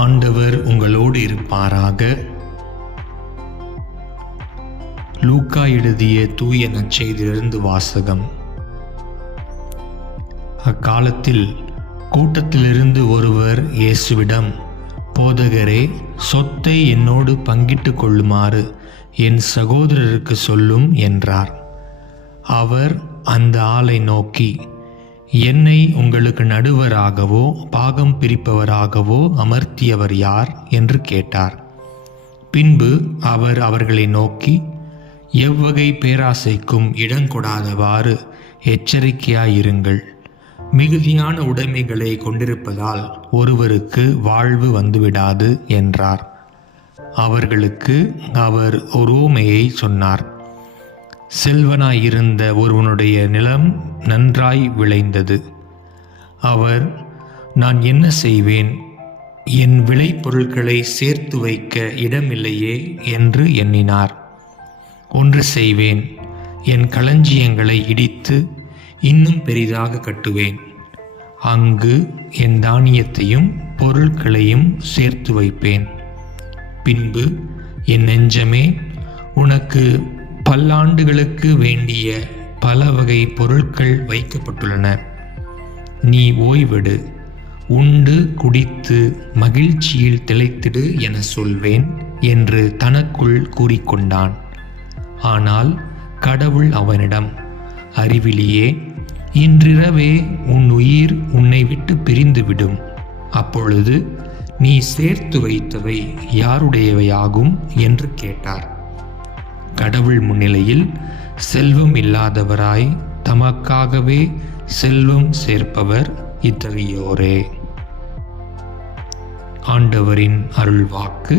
ஆண்டவர் உங்களோடு இருப்பாராக. லூக்கா எழுதிய தூய நற்செய்தியிலிருந்து வாசகம். அக்காலத்தில் கூட்டத்திலிருந்து ஒருவர் இயேசுவிடம், போதகரே, சொத்தை என்னோடு பங்கிட்டு கொள்ளுமாறு என் சகோதரருக்கு சொல்லும் என்றார். அவர் அந்த ஆளை நோக்கி, என்னை உங்களுக்கு நடுவராகவோ பாகம் பிரிப்பவராகவோ அமர்த்தியவர் யார் என்று கேட்டார். பின்பு அவர் அவர்களை நோக்கி, எவ்வகை பேராசைக்கும் இடங்கொடாதவாறு எச்சரிக்கையாயிருங்கள். மிகுதியான உடைமைகளை கொண்டிருப்பதால் ஒருவருக்கு வாழ்வு வந்துவிடாது என்றார். அவர்களுக்கு அவர் ஒரு உவமையை சொன்னார். செல்வனாயிருந்த ஒருவனுடைய நிலம் நன்றாய் விளைந்தது. அவர், நான் என்ன செய்வேன், என் விளைபொருட்களை சேர்த்து வைக்க இடமில்லையே என்று எண்ணினார். ஒன்று செய்வேன், என் களஞ்சியங்களை இடித்து இன்னும் பெரிதாக கட்டுவேன். அங்கு என் தானியத்தையும் பொருட்களையும் சேர்த்து வைப்பேன். பின்பு என் நெஞ்சமே, உனக்கு பல்லாண்டுகளுக்கு வேண்டிய பல வகை பொருட்கள் வைக்கப்பட்டுள்ளன. நீ ஓய்வெடு, உண்டு குடித்து மகிழ்ச்சியில் திளைத்திடு என சொல்வேன் என்று தனக்குள் கூறிக்கொண்டான். ஆனால் கடவுள் அவனிடம், அறிவிலியே, இன்றிரவே உன் உயிர் உன்னை விட்டு பிரிந்துவிடும். அப்பொழுது நீ சேர்த்து வைத்தவை யாருடையவையாகும் என்று கேட்டார். கடவுள் முன்னிலையில் செல்வம் இல்லாதவராய் தமக்காகவே செல்வம் சேர்ப்பவர் இத்தகையோரே. ஆண்டவரின் அருள்வாக்கு.